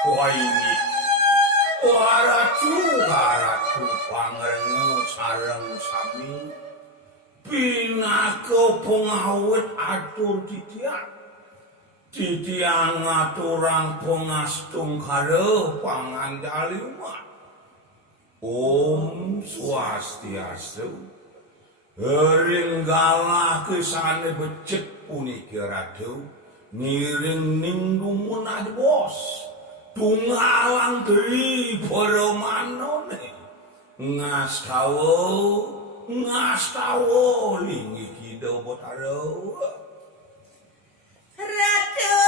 Wah ini waratu pangrenge sareng sami pinaka pengawet atur titiang aturang pengastung kare pangandali umat. Om Swastiastu. Ringgalah kesane becek puniki ratu niring ningdumun adbos tungalang dari peremanone ngastawo lingi kido botaro Ratu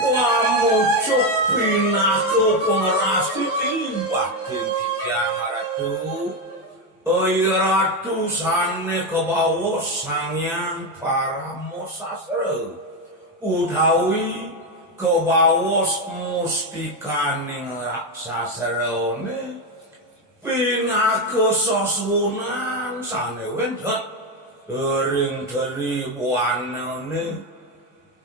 pamucuk pinaka pengeras titimbak titiang ratu. Ratu sane kebawa sangyang paramosasra utawi kebawos mustikaning raksasarane pinaka sasrunan sane wendet ring dari wanane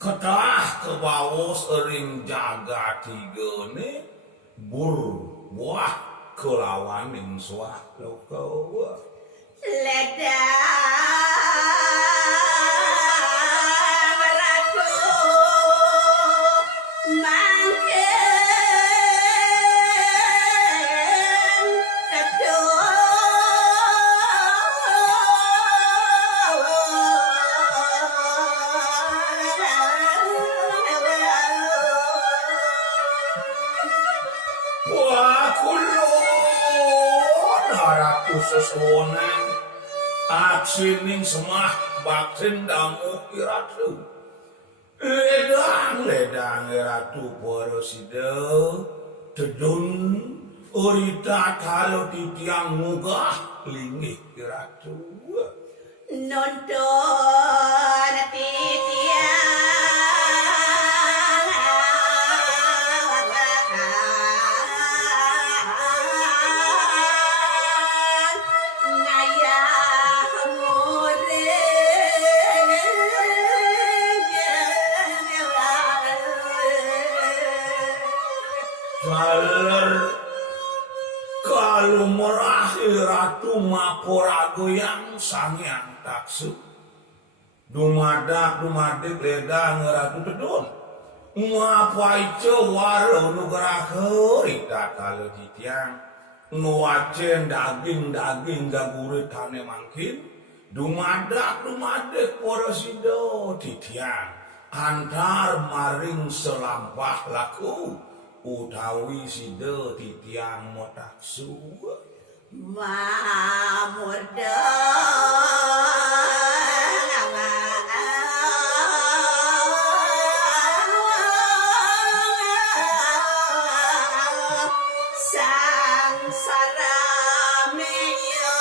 ketah kebawos ring jaga tigane bur buah kelawaning swah loko ledang ratu mangken ratu sesuwonan aksining semah baksin damu iratu ledang ratu porosida tedun urita kalau titiang mugah lingih iratu nonton titiang kalau merakhir ratu maporago yang sangyang taksu dumadak ledang ratu tedun ngapai cewaro nugrahe rita kalau titiang nguacen daging gaguritane mangkin dumadak porosido titiang antar maring selampah laku utawi sida titiang motaksu mamurda sangsara meyo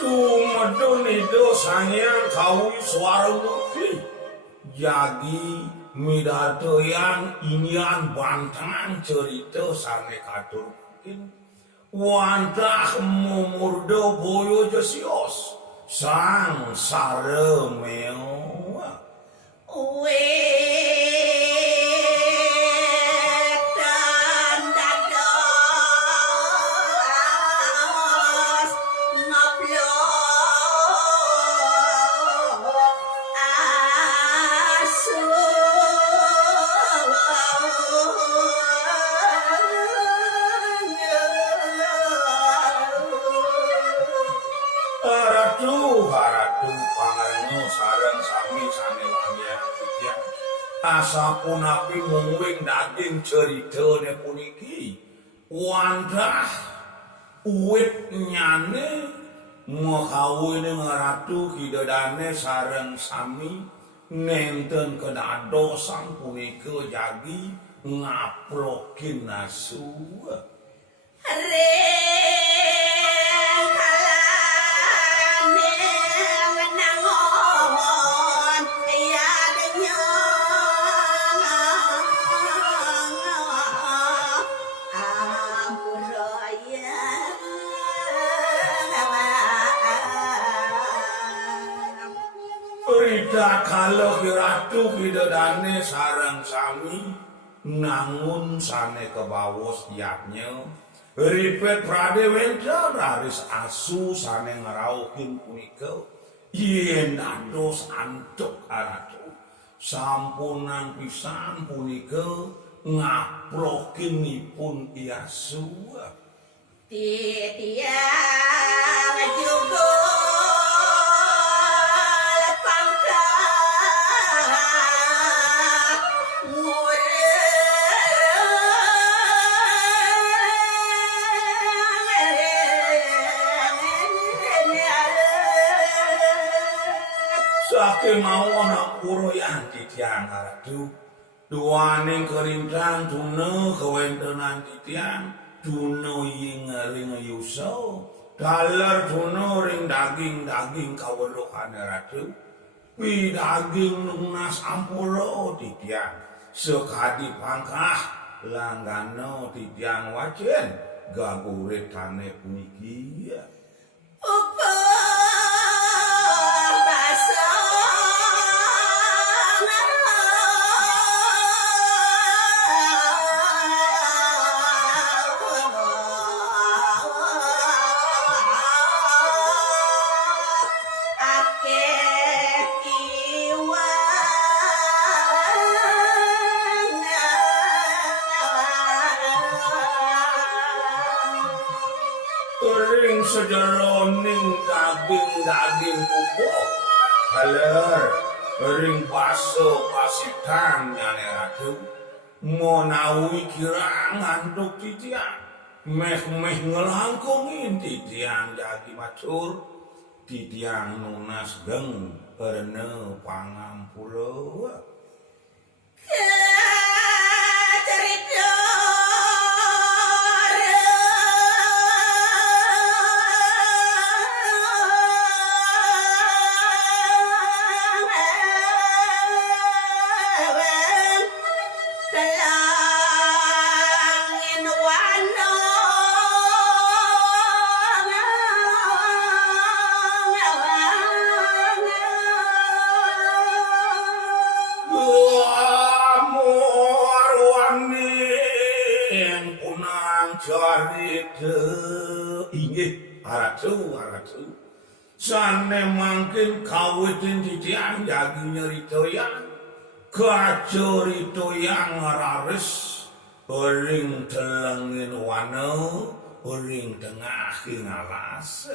tumedunido sangyang kawi suara mukti jagi midato yang inian bantangan cerita sane katur mungkin wantah mumurdo boyo jesios sang saremeo wetan dados ngoplo asu Ratu sareng sami sanewangian titiang asapunapi mungwing daging ceritane puniki wandah uwit nyane ngakawin ngaratu hidadane sareng sami nenten kedadosan punika jagi ngaplokin nasu Ring kalane menangon ya denyang amuraya Rida kalau kiratu hidadane sareng sami nangun sane kebawos yaknya Ripet Pradewendra raris asu sane ngeraukin punika yen dados antuk aratu sampunang pisan punika ngaplokinipun iasu titiang juga Sake mau anak puro yang titiang aratu duaning kerintang tuna kewentenan titiang tuna ring yuso dalar tuna ring daging kaweruhan aratu pi daging nunas ampuro titiang sekadi pangkah langgano titiang wajen gaguretane puniki Ring sederoning daging pupuk haler ring baso pasitan nyane ratu monawi kirang ngantuk titiang meh ngelangkungin titiang jagi macur titiang nunas geng erne pangampulo inggih aratu sane mangkin kawitin titiang jagi nyeritoyan kaceritoyan raris ring telengin wano ring tengahin alas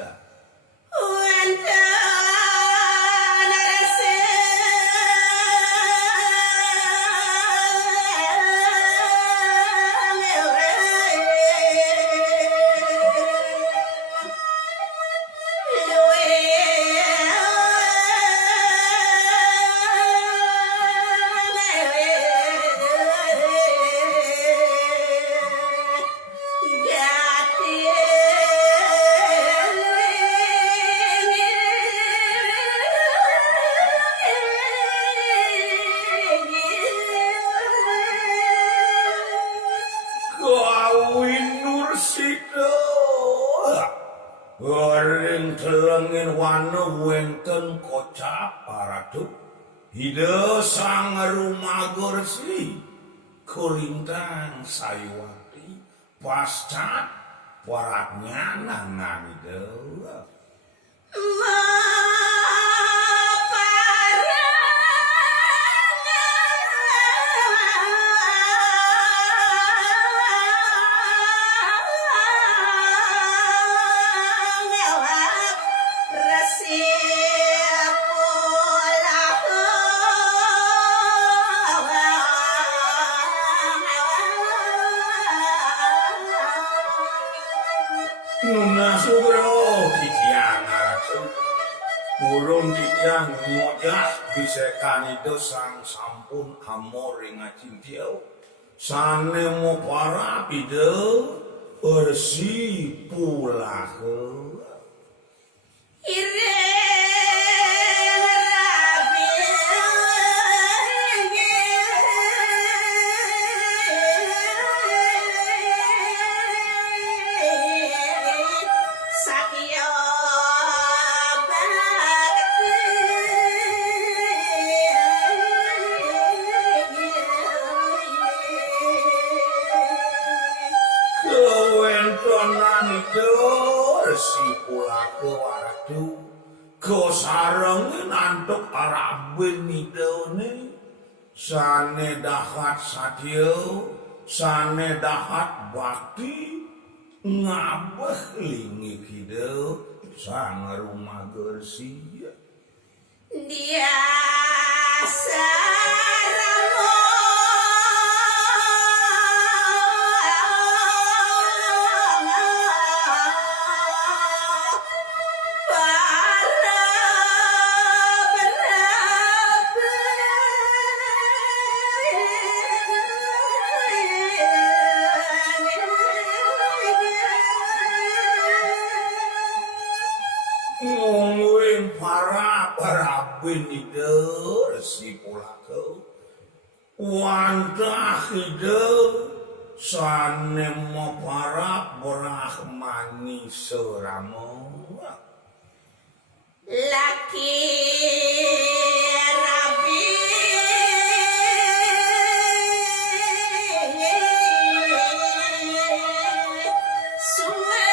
Goreng telengin wano wenten kocap paratu hide sang rumah gorsi kulintang sayuwati pascat waratnya nangan ide Burung didiang ngojah bisekan itu sang sampun amor ngacintiau. Sane mo para pide bersih pula ke. Kewentonan itu bersih pula ke waratu. Ko sareng nantuk arabin idone sane dahat satyo sane dahat bakti ngabeh lingi hidup sang rumah gersih dia saramo ngomongin para benider si pulake wantah hidup sanem para brahmani seramo laki rabi suwe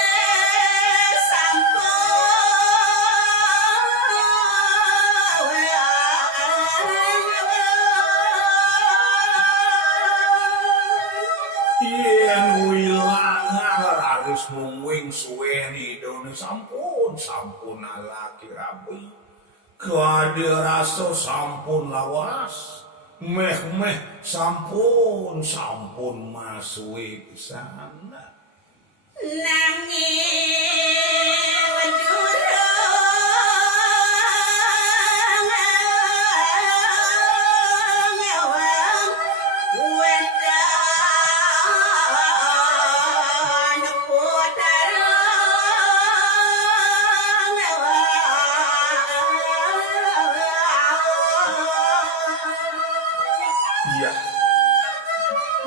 harus mungwing suweni doni sampun alaki rabi keada rasa sampun lawas meh sampun masui kesana nanging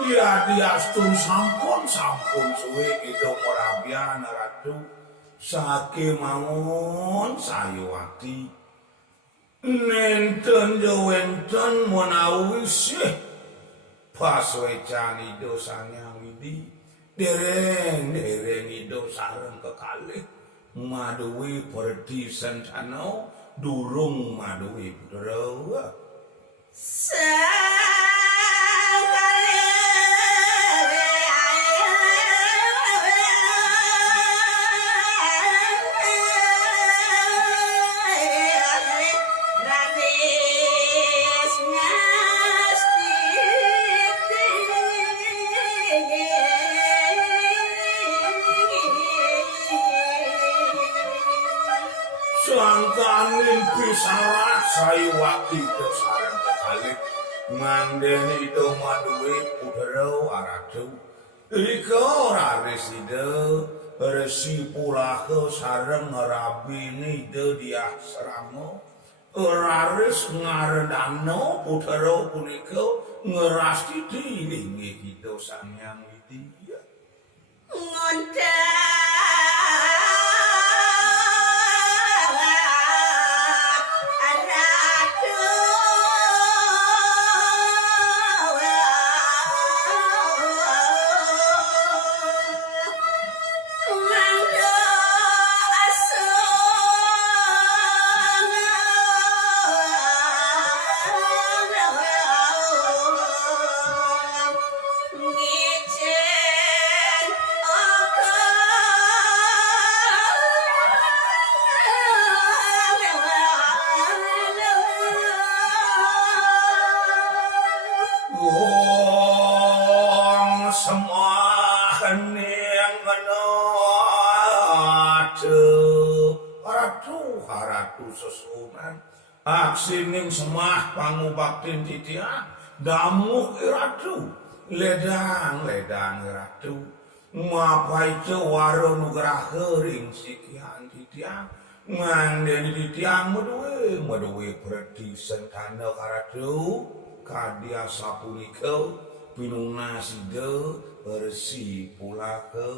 iya diastun sampun suwe itu morabian ratu sake mangun sayuwati nenten jawenten menawi sih pas wecan ido sanyang widi dereng ido sareng kekalih maduwi perdi sencano durung maduwi putra sangkanin pisarat sayuwati itu sareng kekalih manden itu maduwi putra aratu riko raris ide resi pula ke sareng rabi ide dia seramo raris ngaredano putra punika ngerasti dilingi itu sanyang widia ngundang Ngicen ratu sesunan aksi ning semah pangubaktin titiang damuh ratu ledang ratu mapai ce waro nugrah hering sikian titiang ngandeni titiang meduwe berarti sentana karatu kadia sapunika pinuna side bersih pula ke